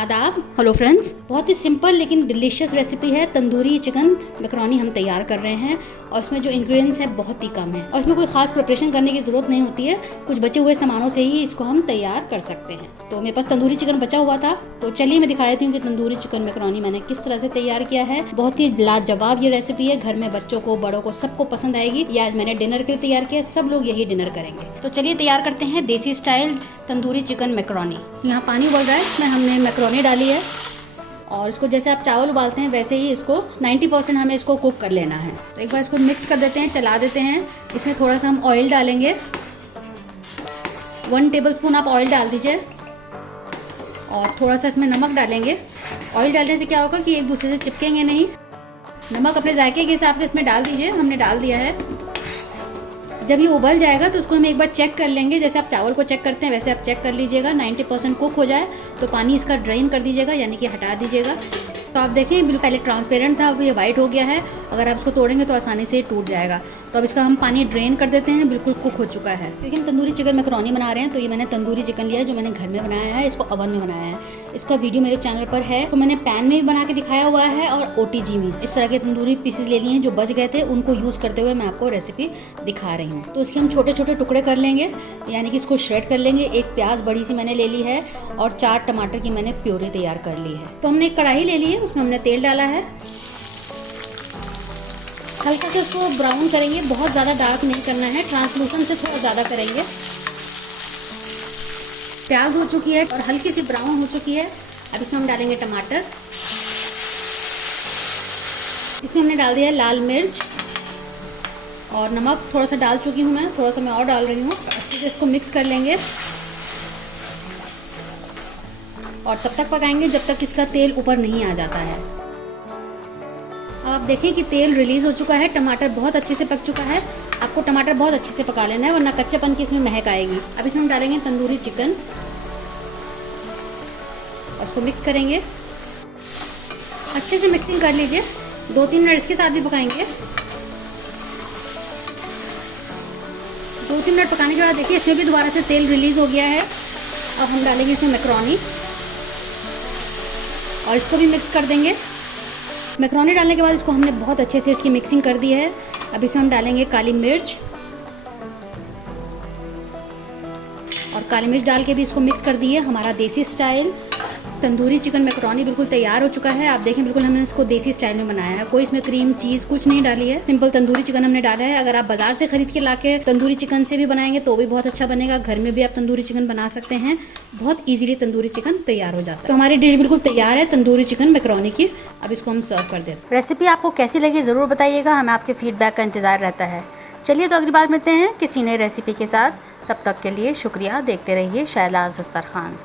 आदाब। Hello friends, बहुत ही simple लेकिन डिलीशियस रेसिपी है। तंदूरी चिकन मैकरोनी हम तैयार कर रहे हैं और इसमें जो इंग्रेडिएंट्स है बहुत ही कम है और इसमें कोई खास प्रिपरेशन करने की ज़रूरत नहीं होती है। कुछ बचे हुए सामानों से ही इसको हम तैयार कर सकते हैं। तो मेरे पास तंदूरी चिकन बचा हुआ था, तो चलिए मैं दिखा देती हूँ कि तंदूरी चिकन मैकरोनी मैंने किस तरह से तैयार किया है। बहुत ही लाजवाब ये रेसिपी है, घर में बच्चों को बड़ों को सबको पसंद आएगी। ये आज मैंने डिनर के लिए तैयार किया, सब लोग यही डिनर करेंगे। तो चलिए तैयार करते हैं देसी स्टाइल तंदूरी चिकन मैकरोनी। यहाँ पानी उबल रहा है, इसमें हमने मैकरोनी डाली है और इसको जैसे आप चावल उबालते हैं वैसे ही इसको 90% हमें इसको कुक कर लेना है। तो एक बार इसको मिक्स कर देते हैं, चला देते हैं। इसमें थोड़ा सा हम ऑयल डालेंगे, 1 टेबलस्पून आप ऑयल डाल दीजिए और थोड़ा सा इसमें नमक डालेंगे। ऑयल डालने से क्या होगा कि एक दूसरे से चिपकेंगे नहीं। नमक अपने जायके के हिसाब से इसमें डाल दीजिए, हमने डाल दिया है। जब ये उबल जाएगा तो उसको हम एक बार चेक कर लेंगे, जैसे आप चावल को चेक करते हैं वैसे आप चेक कर लीजिएगा। 90% कुक हो जाए तो पानी इसका ड्रेन कर दीजिएगा, यानी कि हटा दीजिएगा। तो आप देखें बिल्कुल पहले ट्रांसपेरेंट था, अब ये वाइट हो गया है। अगर आप इसको तोड़ेंगे तो आसानी से टूट जाएगा। तो अब इसका हम पानी ड्रेन कर देते हैं, बिल्कुल कुक हो चुका है। क्योंकि हम तंदूरी चिकन मैकरोनी बना रहे हैं तो ये मैंने तंदूरी चिकन लिया है जो मैंने घर में बनाया है, इसको ओवन में बनाया है। इसका वीडियो मेरे चैनल पर है, तो मैंने पैन में भी बना के दिखाया हुआ है और OTG में। इस तरह के तंदूरी पीसेस ले लिए हैं जो बच गए थे, उनको यूज़ करते हुए मैं आपको रेसिपी दिखा रही हूँ। तो इसके हम छोटे छोटे टुकड़े कर लेंगे, यानी कि इसको श्रेड कर लेंगे। एक प्याज बड़ी सी मैंने ले ली है और 4 टमाटर की मैंने प्योरी तैयार कर ली है। तो हमने एक कढ़ाई ले ली है, उसमें हमने तेल डाला है। हल्का से उसको ब्राउन करेंगे, बहुत ज़्यादा डार्क नहीं करना है, ट्रांसलूसेंट से थोड़ा ज़्यादा करेंगे। प्याज हो चुकी है और हल्की सी ब्राउन हो चुकी है। अब इसमें हम डालेंगे टमाटर। इसमें हमने डाल दिया है लाल मिर्च और नमक थोड़ा सा डाल चुकी हूँ मैं, थोड़ा सा मैं और डाल रही हूँ। अच्छे से इसको मिक्स कर लेंगे और तब तक पकाएंगे जब तक इसका तेल ऊपर नहीं आ जाता है। अब आप देखें कि तेल रिलीज़ हो चुका है, टमाटर बहुत अच्छे से पक चुका है। आपको टमाटर बहुत अच्छे से पका लेना है वरना कच्चेपन की इसमें महक आएगी। अब इसमें हम डालेंगे तंदूरी चिकन और उसको मिक्स करेंगे। अच्छे से मिक्सिंग कर लीजिए, 2-3 मिनट इसके साथ भी पकाएंगे। 2-3 मिनट पकाने के बाद देखिए इसमें भी दोबारा से तेल रिलीज़ हो गया है। अब हम डालेंगे इसमें मैकरोनी और इसको भी मिक्स कर देंगे। मैकरोनी डालने के बाद इसको हमने बहुत अच्छे से इसकी मिक्सिंग कर दी है। अब इसमें हम डालेंगे काली मिर्च और काली मिर्च डाल के भी इसको मिक्स कर दिए। हमारा देसी स्टाइल तंदूरी चिकन मैकरोनी बिल्कुल तैयार हो चुका है। आप देखें बिल्कुल हमने इसको देसी स्टाइल में बनाया है, कोई इसमें क्रीम चीज़ कुछ नहीं डाली है। सिंपल तंदूरी चिकन हमने डाला है। अगर आप बाजार से खरीद के लाके तंदूरी चिकन से भी बनाएंगे तो भी बहुत अच्छा बनेगा। घर में भी आप तंदूरी चिकन बना सकते हैं, बहुत ईजिली तंदूरी चिकन तैयार हो जाता है। तो हमारी डिश बिल्कुल तैयार है तंदूरी चिकन मैकरोनी की। अब इसको हम सर्व कर देते हैं। रेसिपी आपको कैसी लगी ज़रूर बताइएगा, हमें आपके फीडबैक का इंतज़ार रहता है। चलिए तो अगली बार मिलते हैं किसी नई रेसिपी के साथ। तब तक के लिए शुक्रिया। देखते रहिए शैलाज़ दस्तरखान।